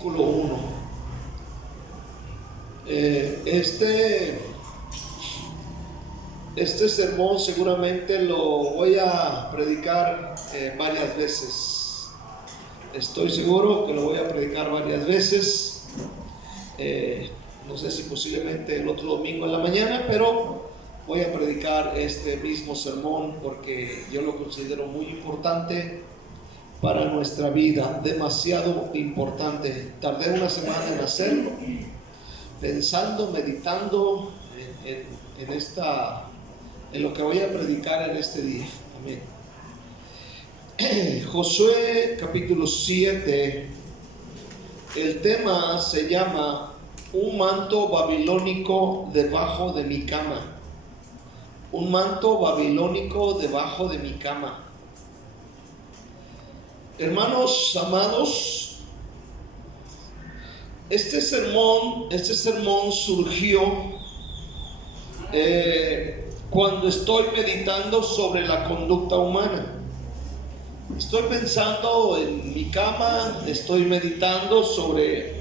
Versículo 1. Este sermón seguramente lo voy a predicar varias veces. Estoy seguro que lo voy a predicar varias veces. No sé si posiblemente el otro domingo en la mañana, pero voy a predicar este mismo sermón porque yo lo considero muy importante para nuestra vida, demasiado importante. Tardé una semana en hacerlo, pensando, meditando en lo que voy a predicar en este día. Amén. Josué capítulo 7, el tema se llama un manto babilónico debajo de mi cama. Un manto babilónico debajo de mi cama. Hermanos amados, este sermón surgió cuando estoy meditando sobre la conducta humana. Estoy pensando en mi cama, estoy meditando sobre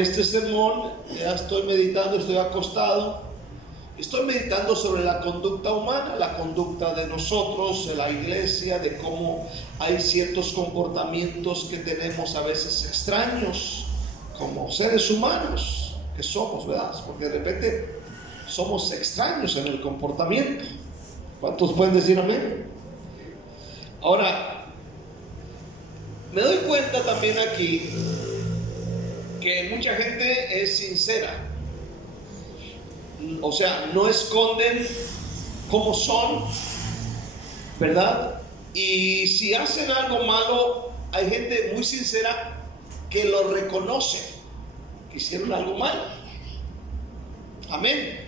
este sermón, ya estoy meditando, estoy acostado. Estoy meditando sobre la conducta humana, la conducta de nosotros, de la iglesia, de cómo hay ciertos comportamientos que tenemos a veces extraños como seres humanos que somos, ¿verdad? Porque de repente somos extraños en el comportamiento. ¿Cuántos pueden decir amén? Ahora, me doy cuenta también aquí que mucha gente es sincera. O sea, no esconden cómo son, ¿verdad? Y si hacen algo malo, hay gente muy sincera que lo reconoce, que hicieron algo malo. Amén.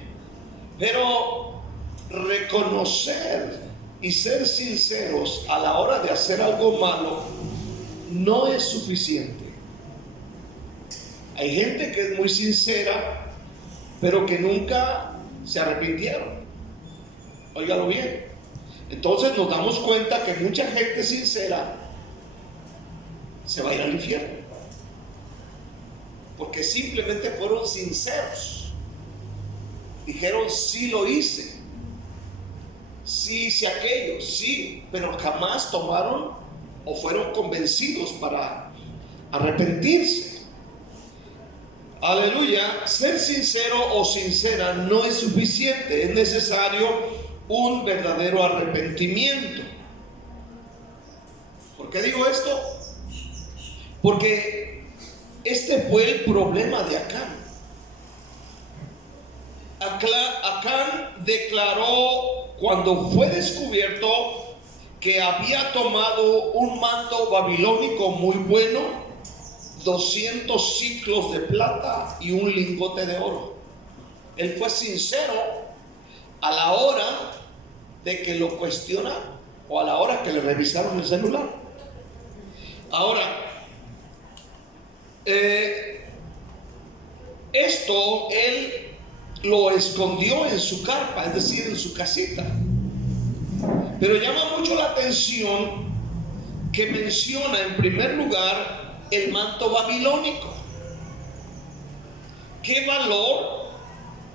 Pero reconocer y ser sinceros a la hora de hacer algo malo no es suficiente. Hay gente que es muy sincera, pero que nunca se arrepintieron. Óigalo bien. Entonces nos damos cuenta que mucha gente sincera se va a ir al infierno, porque simplemente fueron sinceros. Dijeron, sí lo hice, sí hice aquello, sí, pero jamás tomaron o fueron convencidos para arrepentirse. Aleluya. Ser sincero o sincera no es suficiente, es necesario un verdadero arrepentimiento. ¿Por qué digo esto? Porque este fue el problema de Acán. Acán declaró cuando fue descubierto que había tomado un manto babilónico muy bueno, 200 ciclos de plata y un lingote de oro. Él fue sincero a la hora de que lo cuestionaron o a la hora que le revisaron el celular. Ahora, esto él lo escondió en su carpa, es decir, en su casita. Pero llama mucho la atención que menciona en primer lugar el manto babilónico. ¿Qué valor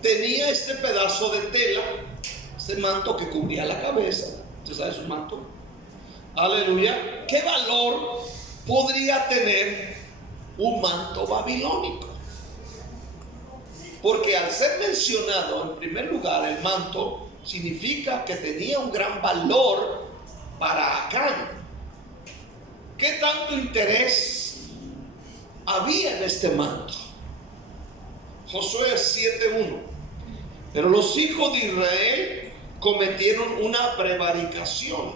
tenía este pedazo de tela, este manto que cubría la cabeza? ¿Usted sabe su manto? Aleluya. ¿Qué valor podría tener un manto babilónico? Porque al ser mencionado en primer lugar el manto, significa que tenía un gran valor para Acán. ¿Qué tanto interés había en este manto? Josué 7:1. Pero los hijos de Israel cometieron una prevaricación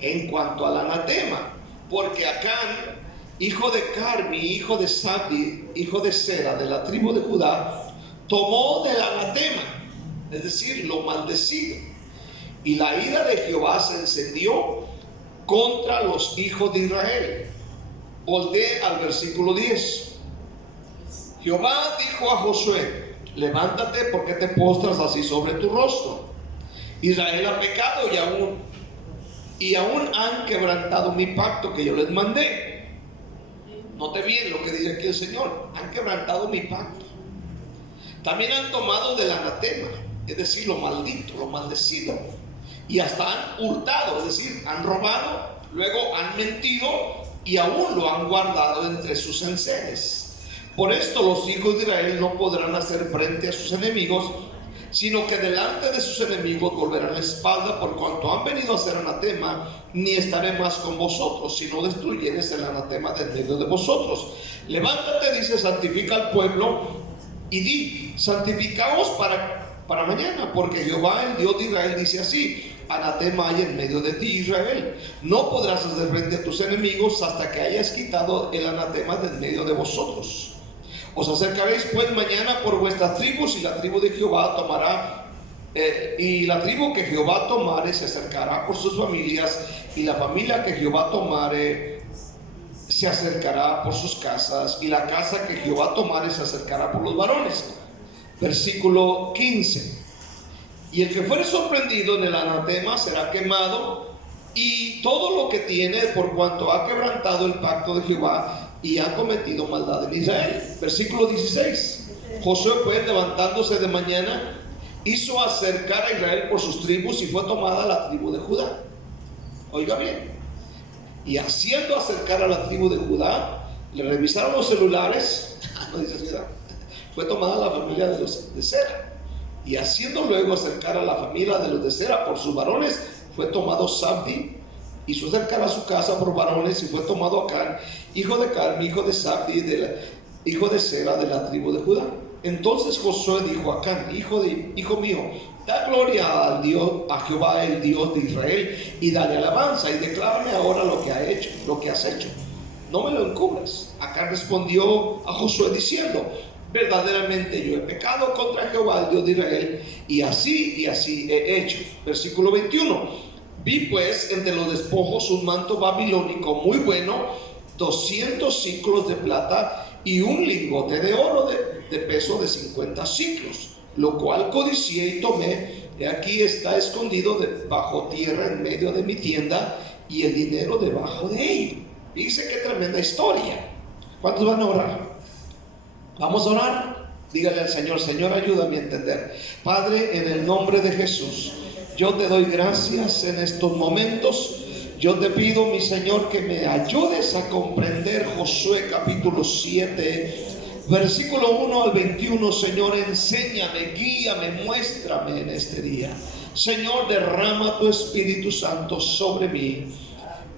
en cuanto al anatema, porque Acán, hijo de Carmi, hijo de Sabdi, hijo de Sera, de la tribu de Judá, tomó del anatema, es decir, lo maldecido, y la ira de Jehová se encendió contra los hijos de Israel. Volté al versículo 10. Jehová dijo a Josué: levántate, porque te postras así sobre tu rostro. Israel ha pecado y aún han quebrantado mi pacto que yo les mandé. Note bien lo que dice aquí el Señor: han quebrantado mi pacto. También han tomado del anatema, es decir, lo maldito, lo maldecido, y hasta han hurtado, es decir, han robado, luego han mentido y aún lo han guardado entre sus enseres. Por esto los hijos de Israel no podrán hacer frente a sus enemigos, sino que delante de sus enemigos volverán la espalda, por cuanto han venido a hacer anatema. Ni estaré más con vosotros, si no destruyeres el anatema del medio de vosotros. Levántate, dice, santifica al pueblo, y di: santificaos para mañana, porque Jehová, el Dios de Israel, dice así: anatema hay en medio de ti, Israel. No podrás hacer frente a tus enemigos hasta que hayas quitado el anatema del medio de vosotros. Os acercaréis pues mañana por vuestras tribus, y la tribu de Jehová tomará, y la tribu que Jehová tomare se acercará por sus familias, y la familia que Jehová tomare se acercará por sus casas, y la casa que Jehová tomare se acercará por los varones. Versículo 15: y el que fuere sorprendido en el anatema será quemado, y todo lo que tiene, por cuanto ha quebrantado el pacto de Jehová y ha cometido maldad en Israel. Versículo 16: Josué pues, levantándose de mañana, hizo acercar a Israel por sus tribus, y fue tomada la tribu de Judá. Oiga bien: y haciendo acercar a la tribu de Judá, le revisaron los celulares. No dice ciudad. Fue tomada la familia de los de Sera. Y haciendo luego acercar a la familia de los de Sera por sus varones, fue tomado Zabdi. Hizo acercar a su casa por varones, y fue tomado Acán, hijo de Carmi, hijo de Zabdi, hijo de Sera, de la tribu de Judá. Entonces Josué dijo a Acán: hijo mío, da gloria al Dios, a Jehová, el Dios de Israel, y dale alabanza, y declárame ahora lo que has hecho. No me lo encubras. Acán respondió a Josué diciendo: verdaderamente yo he pecado contra Jehová, el Dios de Israel, y así he hecho. Versículo 21: vi pues entre los despojos un manto babilónico muy bueno, 200 siclos de plata, y un lingote de oro de peso de 50 siclos, lo cual codicié y tomé. Y aquí está escondido bajo tierra en medio de mi tienda, y el dinero debajo de ello. Dice: qué tremenda historia. ¿Cuántos van a orar? Vamos a orar. Dígale al Señor: Señor, ayúdame a entender. Padre, en el nombre de Jesús, yo te doy gracias en estos momentos. Yo te pido, mi Señor, que me ayudes a comprender Josué capítulo 7, versículo 1 al 21. Señor, enséñame, guíame, muéstrame en este día. Señor, derrama tu Espíritu Santo sobre mí,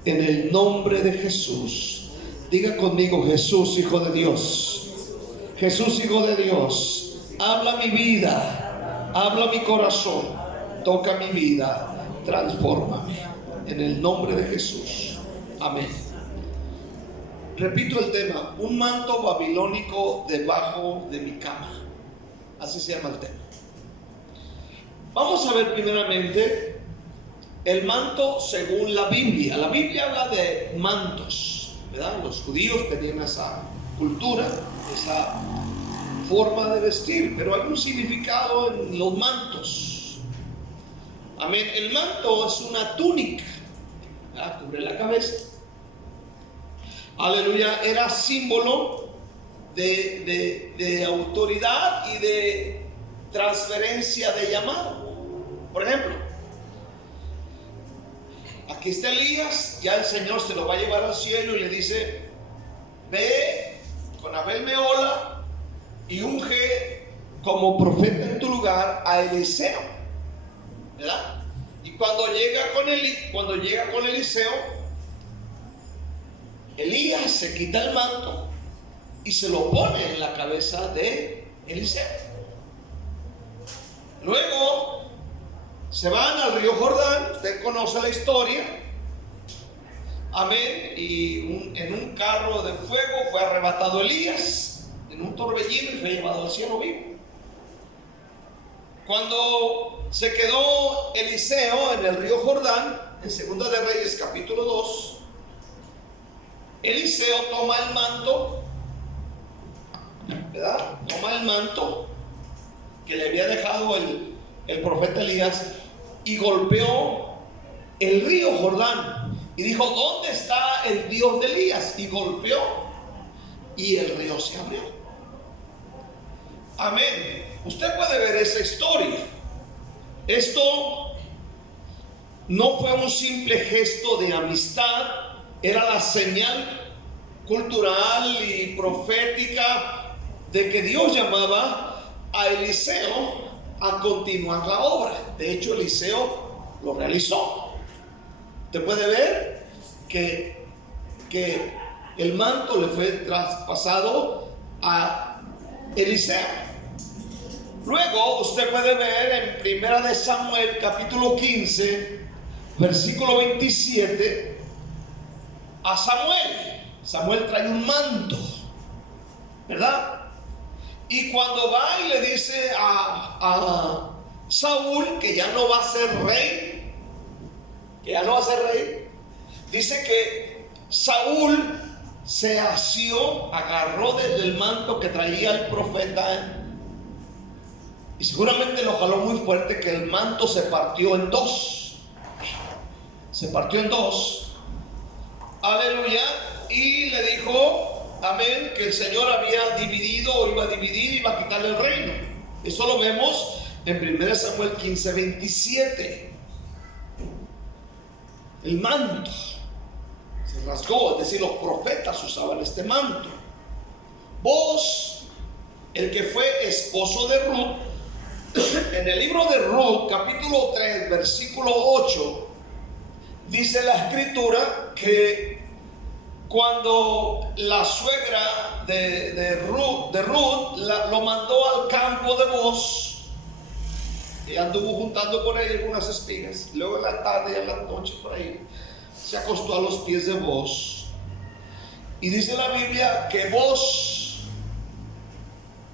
en el nombre de Jesús. Diga conmigo: Jesús, Hijo de Dios. Jesús, Hijo de Dios, habla mi vida, habla mi corazón, toca mi vida, transfórmame. En el nombre de Jesús. Amén. Repito el tema: un manto babilónico debajo de mi cama. Así se llama el tema. Vamos a ver primeramente el manto según la Biblia. La Biblia habla de mantos, ¿verdad? Los judíos tenían esa cultura, esa forma de vestir, pero hay un significado en los mantos. Amén. El manto es una túnica, ¿verdad? Cubre la cabeza. Aleluya. Era símbolo de autoridad y de transferencia de llamado. Por ejemplo, aquí está Elías, ya el Señor se lo va a llevar al cielo y le dice: ve con Abel Mehola y unge como profeta en tu lugar a Eliseo, ¿verdad? Y cuando llega con Eliseo, Elías se quita el manto y se lo pone en la cabeza de Eliseo. Luego se van al río Jordán. Usted conoce la historia. Amén. Y en un carro de fuego fue arrebatado Elías en un torbellino y fue llevado al cielo vivo. Cuando se quedó Eliseo en el río Jordán, en Segunda de Reyes capítulo 2, Eliseo toma el manto, ¿verdad? Toma el manto que le había dejado el profeta Elías y golpeó el río Jordán y dijo: ¿dónde está el Dios de Elías? Y golpeó. y el río se abrió. Amén. Usted puede ver esa historia. Esto no fue un simple gesto de amistad, era la señal cultural y profética de que Dios llamaba a Eliseo a continuar la obra. De hecho, Eliseo lo realizó. Usted puede ver que el manto le fue traspasado a Eliseo. Luego usted puede ver en Primera de Samuel capítulo 15 versículo 27 a Samuel. Samuel trae un manto, ¿verdad? Y cuando va y le dice a Saúl que ya no va a ser rey, dice que Saúl se asió, agarró del manto que traía el profeta y seguramente lo jaló muy fuerte, que el manto se partió en dos. Aleluya. Y le dijo, amén, que el Señor había dividido, o iba a dividir, iba a quitarle el reino. Eso lo vemos en 1 Samuel 15, 27. El manto se rasgó, es decir, los profetas usaban este manto. Vos, el que fue esposo de Ruth, en el libro de Ruth, capítulo 3, versículo 8, dice la escritura que cuando la suegra de Ruth lo mandó al campo de Boz, y anduvo juntando por ahí algunas espigas, luego en la tarde y en la noche por ahí se acostó a los pies de Boz, y dice la Biblia que Boz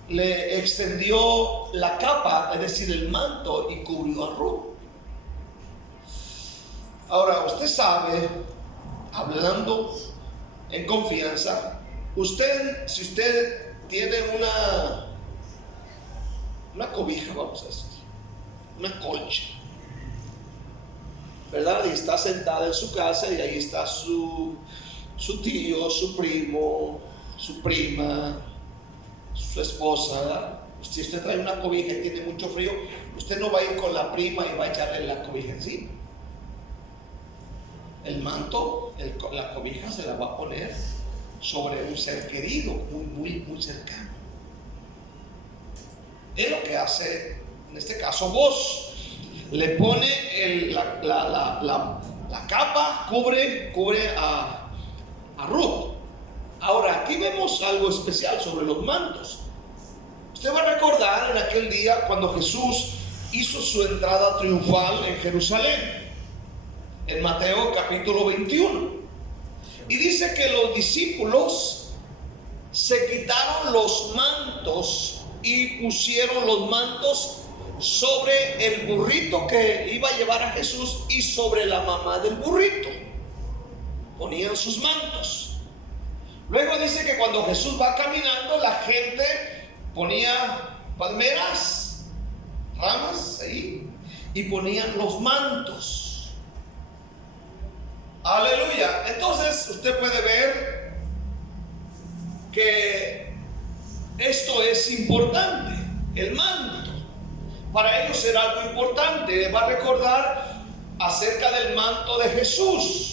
le extendió la capa, es decir, el manto, y cubrió a Ruth. Ahora, usted sabe, hablando en confianza, si usted tiene una cobija, vamos a decir, una colcha, ¿verdad? Y está sentada en su casa y ahí está su tío, su primo, su prima, su esposa, ¿verdad? Si usted trae una cobija y tiene mucho frío, usted no va a ir con la prima y va a echarle la cobija encima. El manto, la cobija se la va a poner sobre un ser querido, muy cercano. Es lo que hace, en este caso, Boz. Le pone la capa, cubre a Ruth. Ahora, aquí vemos algo especial sobre los mantos. Usted va a recordar en aquel día cuando Jesús hizo su entrada triunfal en Jerusalén, en Mateo capítulo 21. Y dice que los discípulos se quitaron los mantos y pusieron los mantos sobre el burrito que iba a llevar a Jesús y sobre la mamá del burrito. Ponían sus mantos. Luego dice que cuando Jesús va caminando, la gente ponía palmeras, ramas ahí, y ponían los mantos. Aleluya. Entonces usted puede ver que esto es importante. El manto para ellos era algo importante. Va a recordar acerca del manto de Jesús.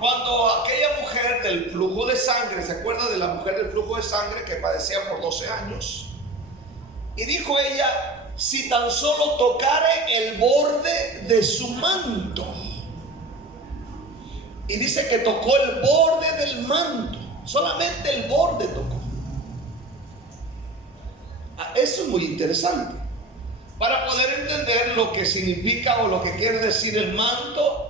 Cuando aquella mujer del flujo de sangre, ¿se acuerda de la mujer del flujo de sangre que padecía por 12 años? Y dijo ella, si tan solo tocare el borde de su manto. Y dice que tocó el borde del manto, solamente el borde tocó. Eso es muy interesante. Para poder entender lo que significa o lo que quiere decir el manto,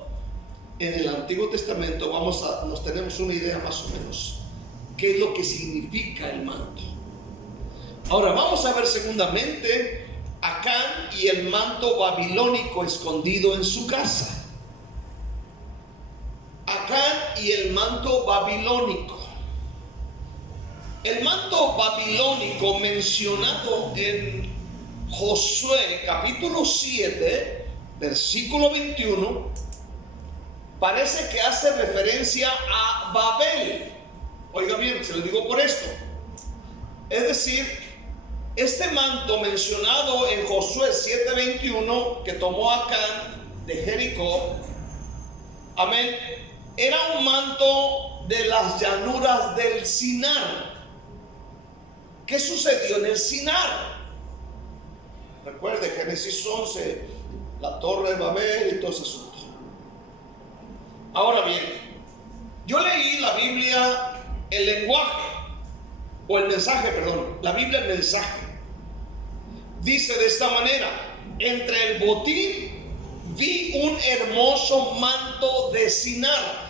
en el Antiguo Testamento nos tenemos una idea más o menos qué es lo que significa el manto. Ahora vamos a ver segundamente Acán y el manto babilónico escondido en su casa. Acán y el manto babilónico. El manto babilónico mencionado en Josué capítulo 7 versículo 21 parece que hace referencia a Babel. Oiga bien, se lo digo por esto. Es decir, este manto mencionado en Josué 7:21 que tomó Acán de Jericó, amén, era un manto de las llanuras del Sinar. ¿Qué sucedió en el Sinar? Recuerde Génesis 11, la torre de Babel y todo ese asunto. Ahora bien, yo leí la Biblia, el lenguaje, o el mensaje, perdón, la Biblia, el mensaje. Dice de esta manera: entre el botín vi un hermoso manto de Sinar.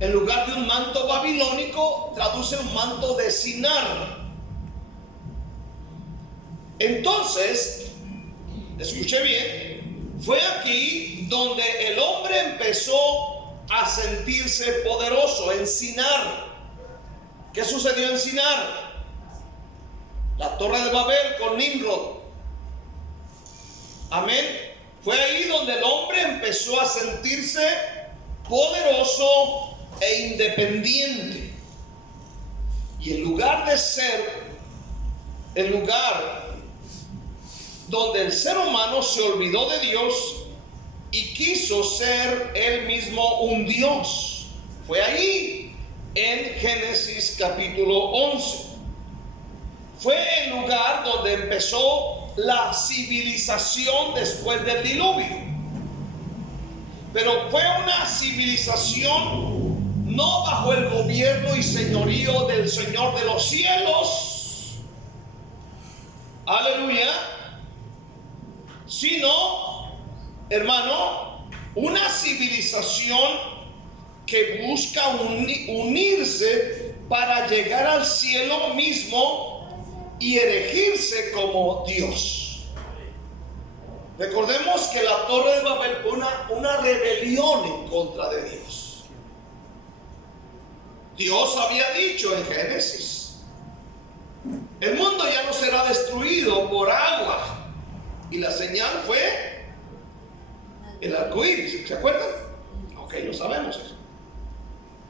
En lugar de un manto babilónico, traduce un manto de Sinar. Entonces, escuche bien, fue aquí donde el hombre empezó a sentirse poderoso, en Sinar. ¿Qué sucedió en Sinar? La torre de Babel con Nimrod. Amén. Fue ahí donde el hombre empezó a sentirse poderoso e independiente. Y en lugar de ser el lugar donde el ser humano se olvidó de Dios y quiso ser él mismo un Dios, fue ahí en Génesis capítulo 11. Fue el lugar donde empezó la civilización después del diluvio. Pero fue una civilización no bajo el gobierno y señorío del Señor de los cielos, aleluya, sino, hermano, una civilización que busca unirse para llegar al cielo mismo y erigirse como Dios. Recordemos que la torre de Babel fue una rebelión en contra de Dios. Dios había dicho en Génesis: el mundo ya no será destruido por agua, y la señal fue el arco iris. ¿Se acuerdan? Ok, lo sabemos eso.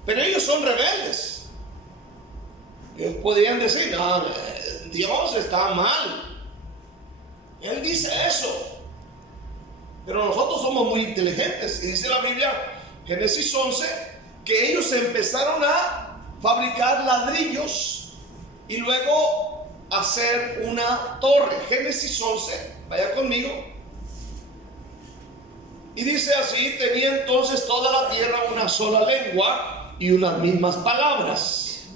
Pero ellos son rebeldes. Ellos podrían decir: no, Dios está mal, Él dice eso. Pero nosotros somos muy inteligentes, y dice la Biblia, Génesis 11, que ellos empezaron a fabricar ladrillos y luego hacer una torre. Génesis 11, vaya conmigo. Y dice así: tenía entonces toda la tierra una sola lengua y unas mismas palabras.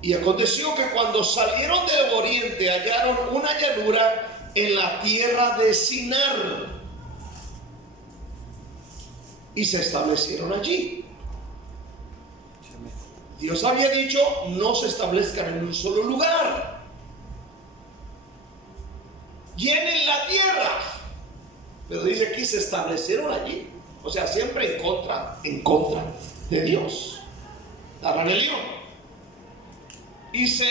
Y aconteció que cuando salieron del oriente hallaron una llanura en la tierra de Sinar, y se establecieron allí. Dios había dicho: no se establezcan en un solo lugar, llenen la tierra. Pero dice aquí: se establecieron allí. O sea, siempre en contra de Dios, la rebelión. Y se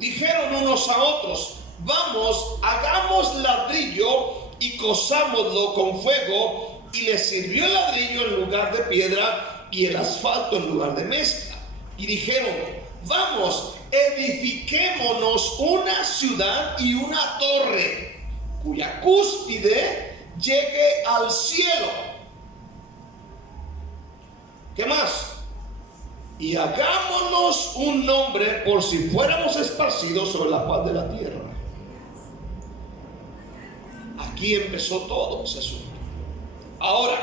dijeron unos a otros: vamos, hagamos ladrillo y cozámoslo con fuego. Y les sirvió el ladrillo en lugar de piedra y el asfalto en lugar de mezcla. Y dijeron: vamos, edifiquémonos una ciudad y una torre cuya cúspide llegue al cielo. ¿Qué más? Y hagámonos un nombre por si fuéramos esparcidos sobre la faz de la tierra. Aquí empezó todo ese asunto. Ahora,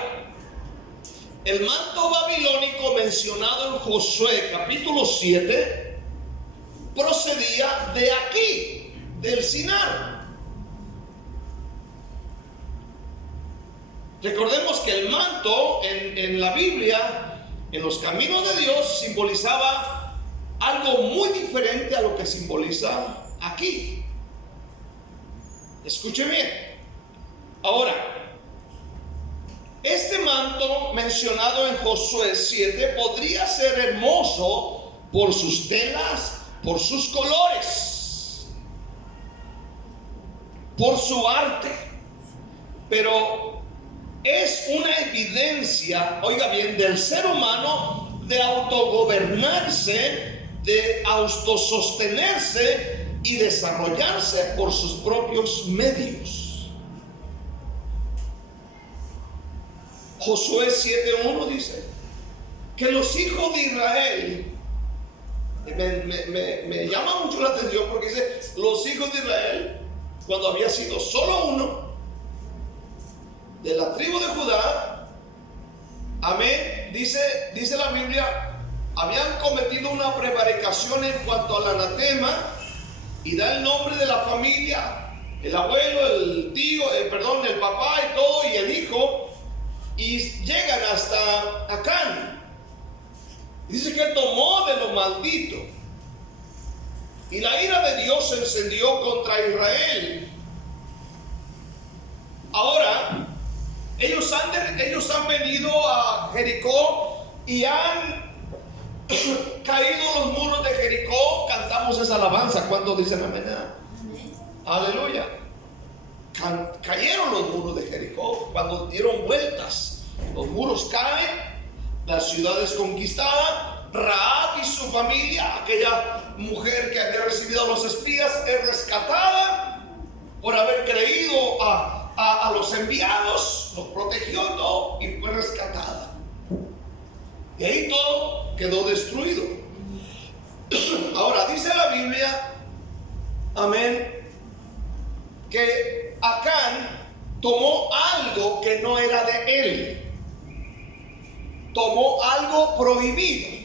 el manto babilónico mencionado en Josué capítulo 7 procedía de aquí, del Sinar. Recordemos que el manto en la Biblia, en los caminos de Dios, simbolizaba algo muy diferente a lo que simboliza aquí. Escuche bien. Ahora, este manto mencionado en Josué 7 podría ser hermoso por sus telas, por sus colores, por su arte, pero es una evidencia, oiga bien, del ser humano de autogobernarse, de autosostenerse y desarrollarse por sus propios medios. Josué 7:1 dice que los hijos de Israel, me llama mucho la atención porque dice los hijos de Israel, cuando había sido solo uno de la tribu de Judá, amén, dice la Biblia, habían cometido una prevaricación en cuanto al anatema, y da el nombre de la familia, el abuelo, el tío, el papá y todo, y el hijo, y llegan hasta Acán. Dice que él tomó de lo maldito, y la ira de Dios se encendió contra Israel. Ahora, ellos han venido a Jericó y han caído los muros de Jericó. Cantamos esa alabanza. ¿Cuántos dicen amén? Aleluya. Cayeron los muros de Jericó cuando dieron vueltas. Los muros caen. La ciudad es conquistada. Rahab y su familia, aquella mujer que había recibido a los espías, es rescatada por haber creído a los enviados, los protegió todo y fue rescatada. Y ahí todo quedó destruido. Ahora dice la Biblia, amén, que Acán tomó algo que no era de él. Tomó algo prohibido.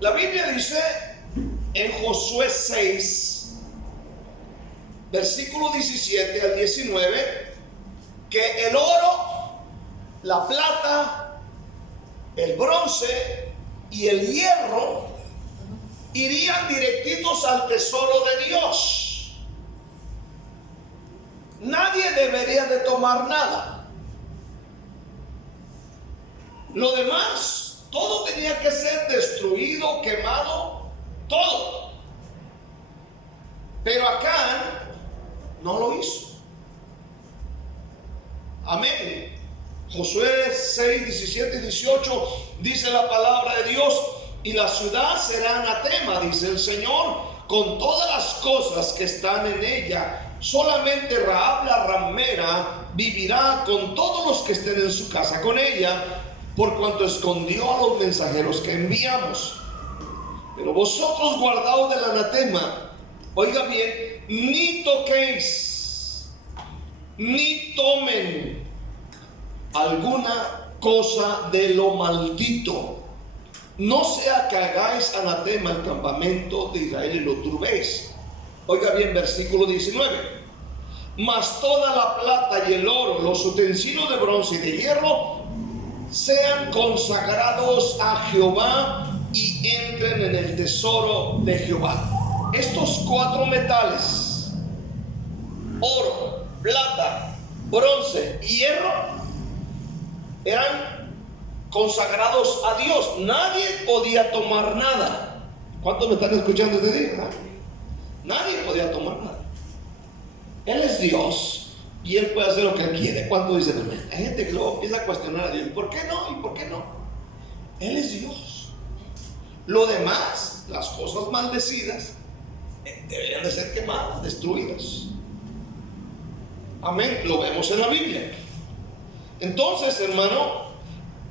La Biblia dice en Josué 6, versículo 17 al 19, que el oro, la plata, el bronce y el hierro irían directitos al tesoro de Dios. Nadie debería de tomar nada. Lo demás, todo tenía que ser destruido, quemado, todo. Pero Acán no lo hizo. Amén. Josué 6, 17 y 18 dice la palabra de Dios: y la ciudad será anatema, dice el Señor, con todas las cosas que están en ella. Solamente Rahab la ramera vivirá con todos los que estén en su casa con ella, por cuanto escondió a los mensajeros que enviamos. Pero vosotros guardaos del anatema. Oiga bien, ni toquéis, ni tomen alguna cosa de lo maldito. No sea que hagáis anatema al campamento de Israel y lo turbéis. Oiga bien, versículo 19. Mas toda la plata y el oro, los utensilios de bronce y de hierro, sean consagrados a Jehová y entren en el tesoro de Jehová. Estos 4 metales, oro, plata, bronce y hierro, eran consagrados a Dios. Nadie podía tomar nada. ¿Cuántos me están escuchando este día? Nadie podía tomar nada. Él es Dios y Él puede hacer lo que Él quiere. ¿Cuántos dicen amén? Hay gente que luego empieza a cuestionar a Dios. ¿Por qué no? ¿Y por qué no? Él es Dios. Lo demás, las cosas maldecidas, deberían de ser quemadas, destruidas. Amén. Lo vemos en la Biblia. Entonces, hermano,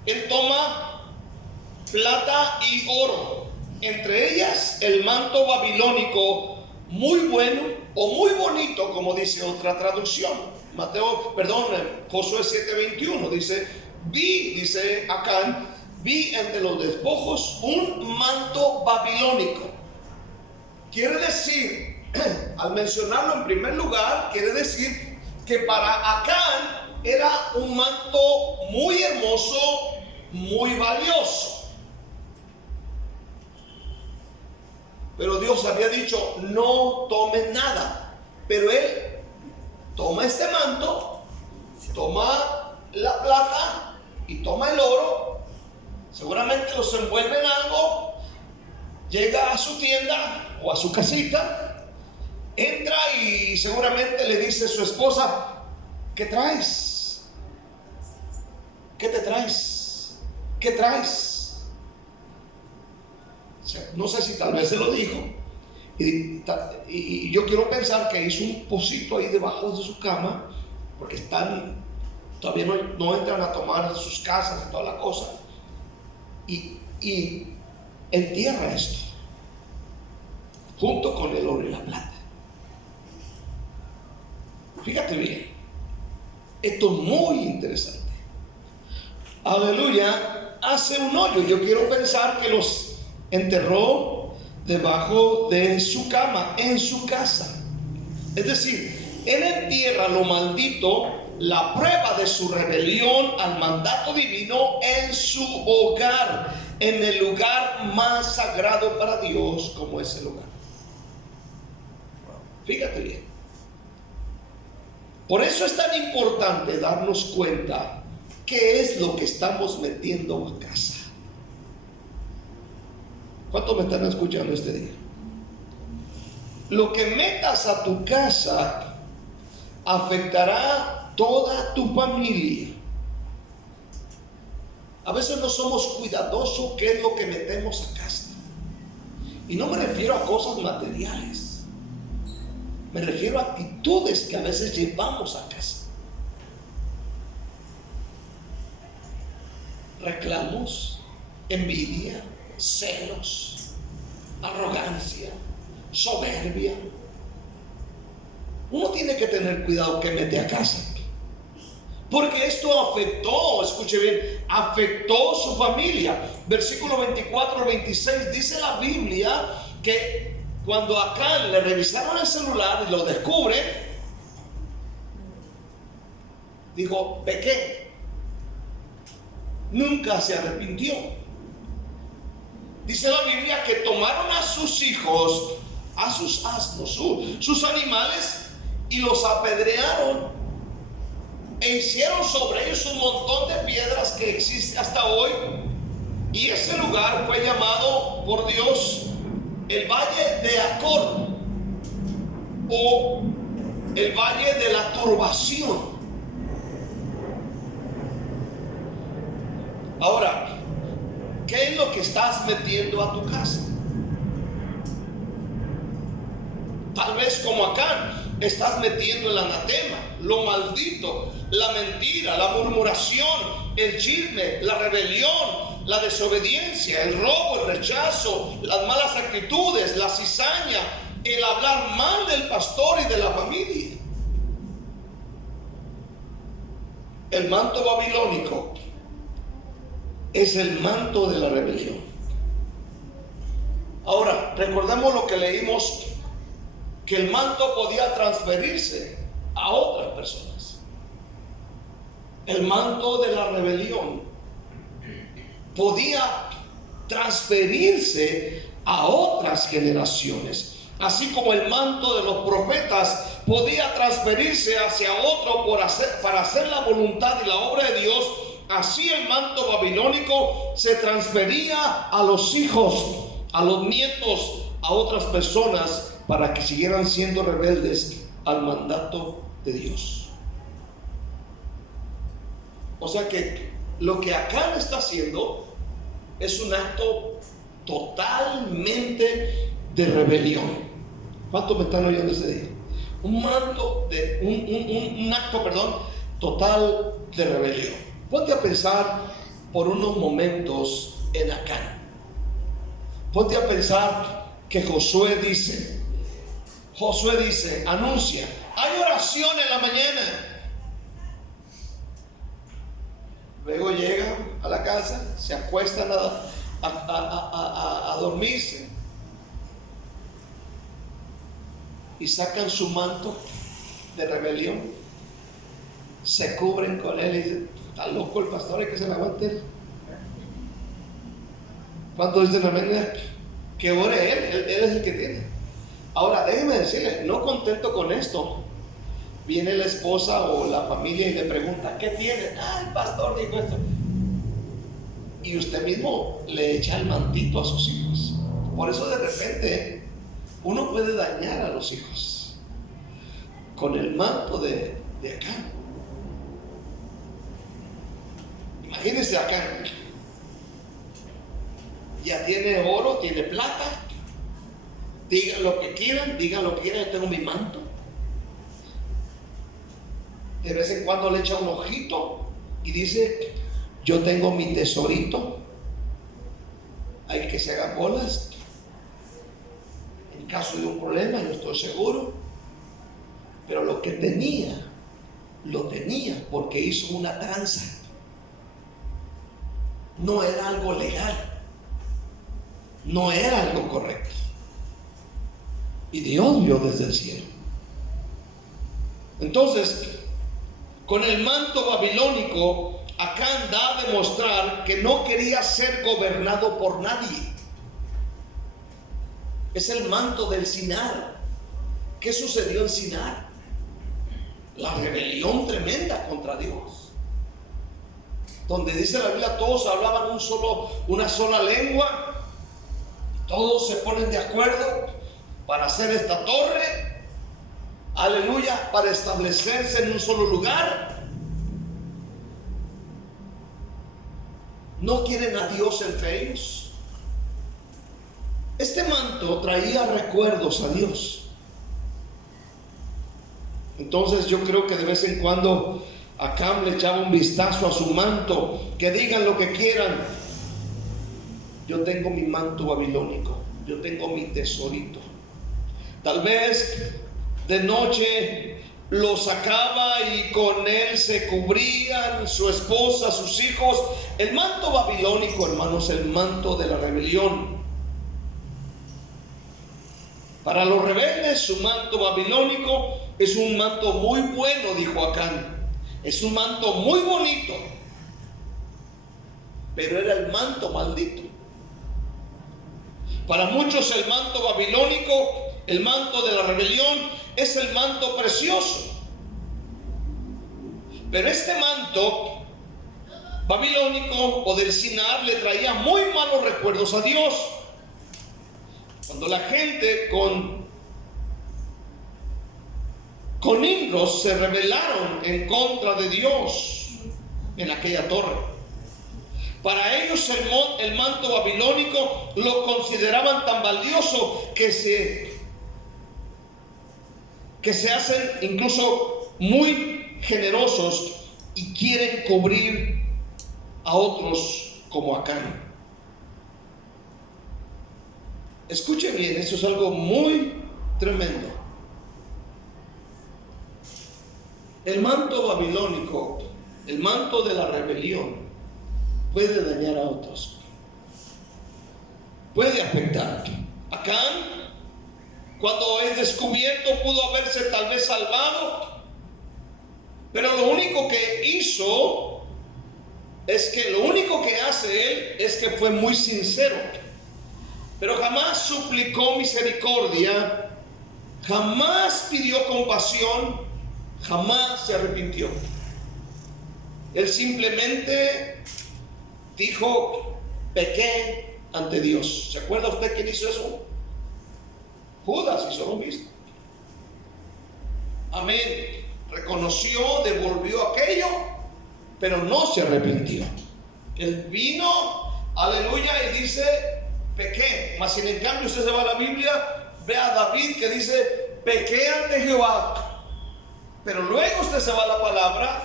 él toma plata y oro, entre ellas el manto babilónico, muy bueno o muy bonito, como dice otra traducción. Josué 7:21 dice: dice Acán, vi entre los despojos un manto babilónico. Quiere decir, al mencionarlo en primer lugar, quiere decir que para Acán era un manto muy hermoso, muy valioso. Pero Dios había dicho: no tomen nada. Pero él toma este manto, toma la plata y toma el oro. Seguramente los envuelve en algo. Llega a su tienda o a su casita, entra y seguramente le dice a su esposa: ¿qué traes? ¿Qué te traes? ¿qué traes? O sea, no sé si tal vez se lo dijo. Y yo quiero pensar que hizo un pocito ahí debajo de su cama, porque todavía no entran a tomar sus casas y toda la cosa. Y entierra esto junto con el oro y la plata. Fíjate bien, esto es muy interesante. Aleluya. Hace un hoyo. Yo quiero pensar que los enterró debajo de su cama, en su casa. Es decir, él entierra lo maldito, la prueba de su rebelión al mandato divino, en su hogar, en el lugar más sagrado para Dios, como es el hogar. Fíjate bien. Por eso es tan importante darnos cuenta qué es lo que estamos metiendo a casa. ¿Cuántos me están escuchando este día? Lo que metas a tu casa afectará toda tu familia. A veces no somos cuidadosos qué es lo que metemos a casa. Y no me refiero a cosas materiales. Me refiero a actitudes que a veces llevamos a casa. Reclamos, envidia, celos, arrogancia, soberbia. Uno tiene que tener cuidado que mete a casa, porque esto afectó, escuche bien, afectó su familia. Versículo 24 al 26 dice la Biblia que cuando a Acán le revisaron el celular y lo descubren, dijo: pequé. Nunca se arrepintió. Dice la Biblia que tomaron a sus hijos, a sus asnos, sus animales, y los apedrearon e hicieron sobre ellos un montón de piedras que existe hasta hoy. Y ese lugar fue llamado por Dios el Valle de Acor, o el Valle de la Turbación. Ahora, ¿qué es lo que estás metiendo a tu casa? Tal vez como acá estás metiendo el anatema, lo maldito, la mentira, la murmuración, el chisme, la rebelión, la desobediencia, el robo, el rechazo, las malas actitudes, la cizaña, el hablar mal del pastor y de la familia. El manto babilónico es el manto de la rebelión. Ahora, recordemos lo que leímos, que el manto podía transferirse a otras personas. El manto de la rebelión podía transferirse a otras generaciones, así como el manto de los profetas podía transferirse hacia otro para hacer la voluntad y la obra de Dios. Así el manto babilónico se transfería a los hijos, a los nietos, a otras personas, para que siguieran siendo rebeldes al mandato de Dios. O sea que lo que Acán está haciendo es un acto totalmente de rebelión. ¿Cuántos me están oyendo ese día? Un acto total de rebelión. Ponte a pensar por unos momentos en Acán. Ponte a pensar que Josué dice, anuncia, hay oración en la mañana. Luego llega a la casa, se acuestan a dormirse y sacan su manto de rebelión, se cubren con él y dicen: está loco el pastor, hay que se la aguante. ¿Cuántos dicen amén? Que ore él es el que tiene. Ahora déjeme decirle, no contento con esto, viene la esposa o la familia y le pregunta: ¿qué tiene? El pastor dijo esto. Y usted mismo le echa el mantito a sus hijos. Por eso de repente uno puede dañar a los hijos con el manto de Acán. Imagínense Acán, ya tiene oro, tiene plata. Digan lo que quieran, yo tengo mi manto. De vez en cuando le echa un ojito y dice, yo tengo mi tesorito. Hay que se hagan bolas. En caso de un problema, no estoy seguro. Pero lo que tenía, lo tenía porque hizo una tranza. No era algo legal. No era algo correcto. Y Dios vio desde el cielo. Entonces, con el manto babilónico, Acán da a demostrar que no quería ser gobernado por nadie. Es el manto del Sinar. ¿Qué sucedió en Sinar? La rebelión tremenda contra Dios. Donde dice la Biblia, todos hablaban una sola lengua. Todos se ponen de acuerdo para hacer esta torre, aleluya, para establecerse en un solo lugar. No quieren a Dios entre ellos. Este manto traía recuerdos a Dios. Entonces yo creo que de vez en cuando Acán le echaba un vistazo a su manto, que digan lo que quieran. Yo tengo mi manto babilónico, yo tengo mi tesorito. Tal vez de noche lo sacaba y con él se cubrían su esposa, sus hijos. El manto babilónico, hermanos, el manto de la rebelión. Para los rebeldes, su manto babilónico es un manto muy bueno, dijo Acán. Es un manto muy bonito, pero era el manto maldito. Para muchos el manto babilónico, el manto de la rebelión, es el manto precioso. Pero este manto babilónico o del Sinar le traía muy malos recuerdos a Dios. Cuando la gente con Nimros se rebelaron en contra de Dios en aquella torre. Para ellos el manto babilónico lo consideraban tan valioso que se hacen incluso muy generosos y quieren cubrir a otros como Acán. Escuchen bien, esto es algo muy tremendo. El manto babilónico, el manto de la rebelión, puede dañar a otros, puede afectar. Acán, cuando es descubierto, pudo haberse tal vez salvado, pero lo único que hizo lo único que hace él es que fue muy sincero, pero jamás suplicó misericordia, jamás pidió compasión, jamás se arrepintió. Él simplemente dijo, pequé ante Dios. ¿Se acuerda usted quién hizo eso? Judas hizo lo mismo. Amén. Reconoció, devolvió aquello, pero no se arrepintió. Él vino, aleluya, y dice, pequé. Mas sin en cambio usted se va a la Biblia, ve a David que dice, pequé ante Jehová. Pero luego usted se va a la palabra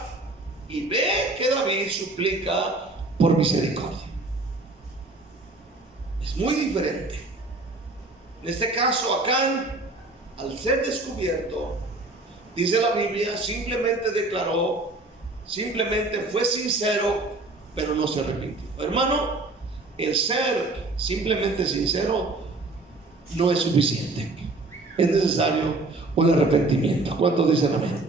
y ve que David suplica por misericordia. Es muy diferente. En este caso, Acán, al ser descubierto, dice la Biblia, simplemente declaró, simplemente fue sincero, pero no se arrepintió. Hermano, el ser simplemente sincero no es suficiente. Es necesario un arrepentimiento. ¿Cuántos dicen amén?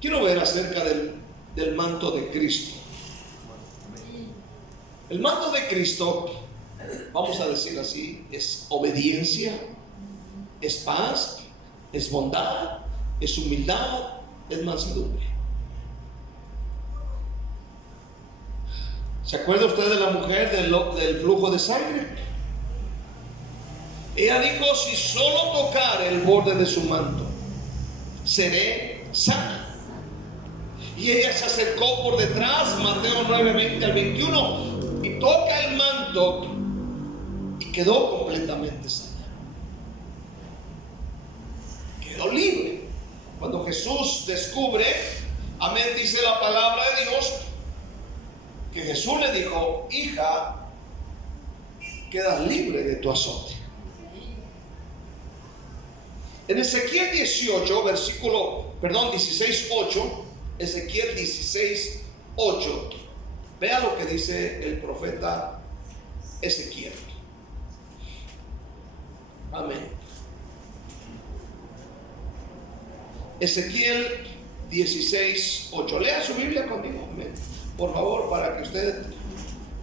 Quiero ver acerca del manto de Cristo. El manto de Cristo, vamos a decir así, es obediencia, es paz, es bondad, es humildad, es mansedumbre. ¿Se acuerda usted de la mujer del flujo de sangre? Ella dijo, si solo tocar el borde de su manto, seré sana. Y ella se acercó por detrás, Mateo 9, 20 al 21, y toca el manto, y quedó completamente sana. Quedó libre. Cuando Jesús descubre, amén, dice la palabra de Dios, que Jesús le dijo: hija, quedas libre de tu azote. En Ezequiel 16:8, Ezequiel 16:8, vea lo que dice el profeta Ezequiel. Amén. Ezequiel 16:8. Lea su Biblia conmigo, amén, por favor, para que usted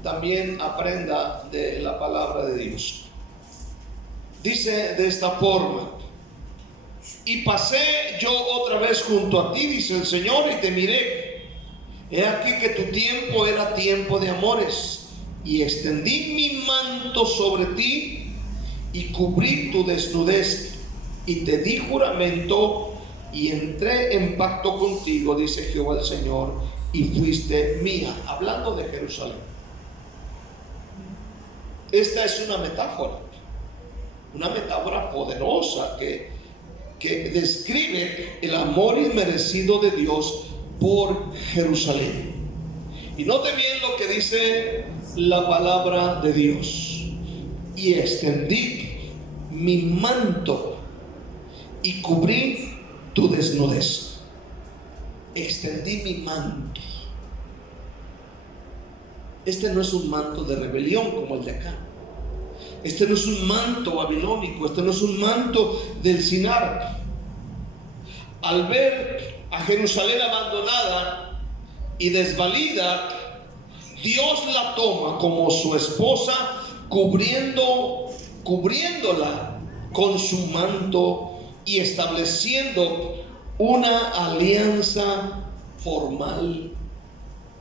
también aprenda de la palabra de Dios. Dice de esta forma: y pasé yo otra vez junto a ti, dice el Señor, y te miré. He aquí que tu tiempo era tiempo de amores, y extendí mi manto sobre ti y cubrí tu desnudez, y te di juramento y entré en pacto contigo, dice Jehová el Señor, y fuiste mía. Hablando de Jerusalén. Esta es una metáfora poderosa que describe el amor inmerecido de Dios por Jerusalén. Y note bien lo que dice la palabra de Dios: y extendí mi manto y cubrí tu desnudez. Extendí mi manto. Este no es un manto de rebelión como el de acá. Este no es un manto babilónico. Este no es un manto del Sinar. Al ver a Jerusalén abandonada y desvalida, Dios la toma como su esposa, cubriéndola con su manto y estableciendo una alianza formal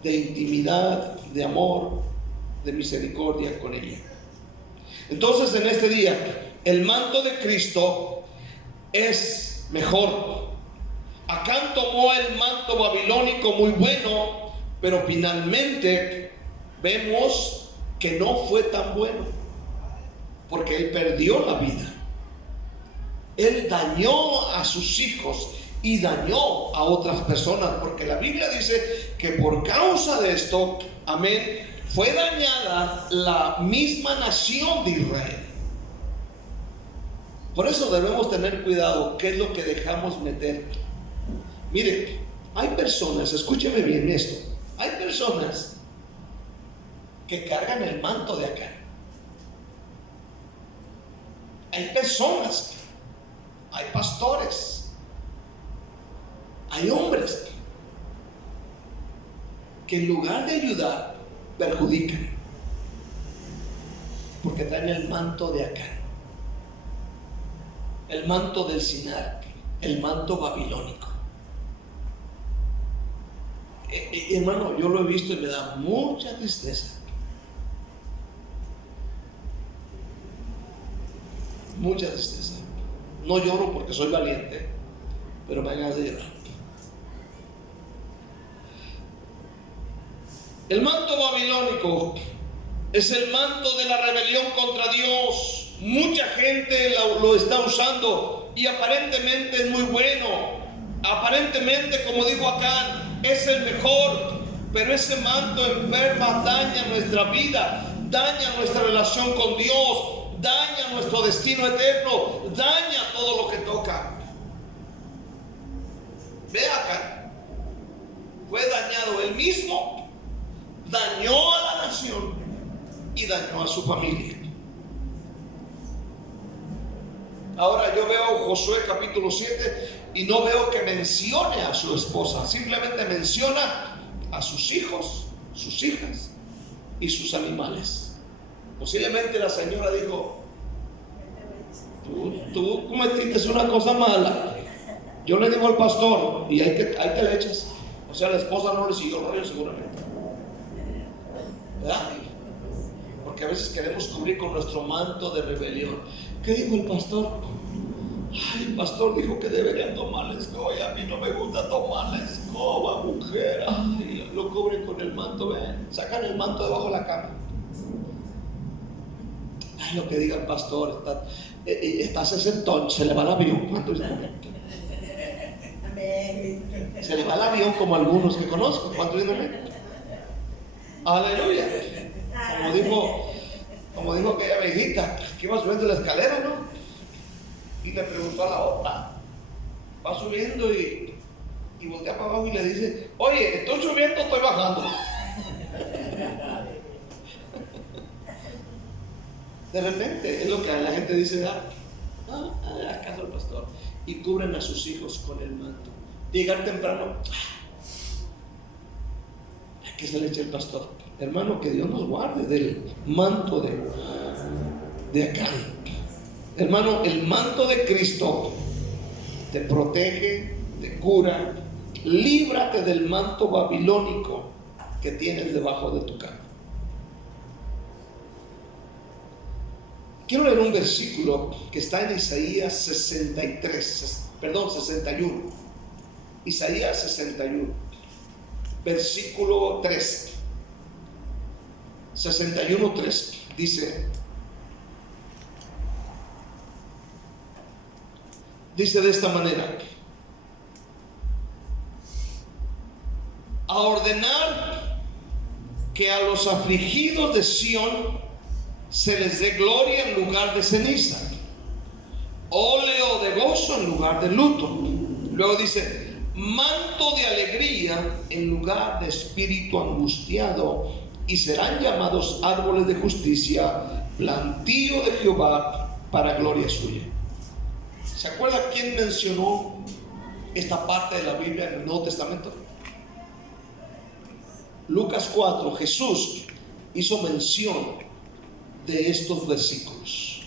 de intimidad, de amor, de misericordia con ella. Entonces, en este día, el manto de Cristo es mejor. Acán tomó el manto babilónico muy bueno, pero finalmente vemos que no fue tan bueno, porque él perdió la vida. Él dañó a sus hijos y dañó a otras personas, porque la Biblia dice que por causa de esto, amén, fue dañada la misma nación de Israel. Por eso debemos tener cuidado qué es lo que dejamos meter. Mire, hay personas, escúcheme bien esto, hay personas que cargan el manto de acá. Hay personas, hay pastores, hay hombres que en lugar de ayudar, perjudican, porque traen el manto de acá, el manto del Sinar, el manto babilónico. Hermano, yo lo he visto y me da mucha tristeza. Mucha tristeza. No lloro porque soy valiente, pero me hagas de llorar. El manto babilónico es el manto de la rebelión contra Dios. Mucha gente lo está usando y aparentemente es muy bueno. Aparentemente, como dijo Acán, es el mejor, pero ese manto enferma, daña nuestra vida, daña nuestra relación con Dios, daña nuestro destino eterno, daña todo lo que toca. Ve acá, fue dañado él mismo, dañó a la nación y dañó a su familia. Ahora yo veo Josué capítulo 7 y no veo que mencione a su esposa, simplemente menciona a sus hijos, sus hijas y sus animales. Posiblemente la señora dijo: tú cometiste una cosa mala, yo le digo al pastor y ahí te le echas. O sea, la esposa no le siguió el rollo seguramente, ¿verdad? Porque a veces queremos cubrir con nuestro manto de rebelión. ¿Qué dijo el pastor? Ay, el pastor dijo que deberían tomar la escoba y a mí no me gusta tomar la escoba, mujer. Ay, lo cubren con el manto, ven, sacan el manto debajo de la cama. Ay, lo que diga el pastor, está sesentón, se le va el avión. Se le va el avión como algunos que conozco. ¿Cuántos dicen amén? Aleluya. Como dijo aquella viejita que iba subiendo la escalera, ¿no? Y le preguntó a la otra, va subiendo y voltea para abajo y le dice, oye, ¿estoy subiendo o estoy bajando? De repente es lo que la gente dice, haz caso al pastor, y cubren a sus hijos con el manto. Llegar temprano, ¿qué se le echa el pastor? Hermano, que Dios nos guarde del manto de acá. Hermano, el manto de Cristo te protege, te cura. Líbrate del manto babilónico que tienes debajo de tu cama. Quiero leer un versículo que está en Isaías 61. Isaías 61, versículo 3. 61:3 dice de esta manera: a ordenar que a los afligidos de Sión se les dé gloria en lugar de ceniza, óleo de gozo en lugar de luto. Luego dice: manto de alegría en lugar de espíritu angustiado, y serán llamados árboles de justicia, plantío de Jehová para gloria suya. ¿Se acuerda quién mencionó esta parte de la Biblia en el Nuevo Testamento? Lucas 4, Jesús hizo mención de estos versículos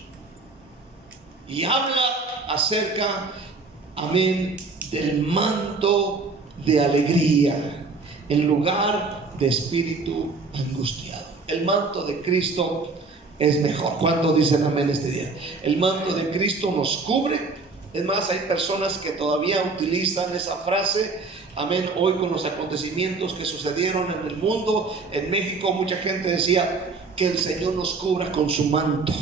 y habla acerca, amén, del manto de alegría en lugar de espíritu angustiado. El manto de Cristo es mejor. ¿Cuántos dicen amén este día? El manto de Cristo nos cubre. Es más, hay personas que todavía utilizan esa frase, amén, hoy con los acontecimientos que sucedieron en el mundo. En México mucha gente decía que el Señor nos cubra con su manto.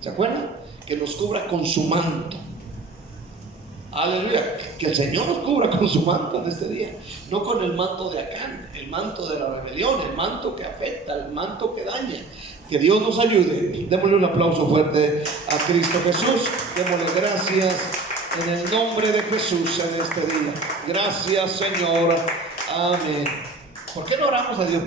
¿Se acuerdan? Que nos cubra con su manto. Aleluya, que el Señor nos cubra con su manto en este día, no con el manto de Acán, el manto de la rebelión, el manto que afecta, el manto que daña. Que Dios nos ayude. Démosle un aplauso fuerte a Cristo Jesús. Démosle gracias en el nombre de Jesús en este día. Gracias, Señor. Amén. ¿Por qué no oramos a Dios?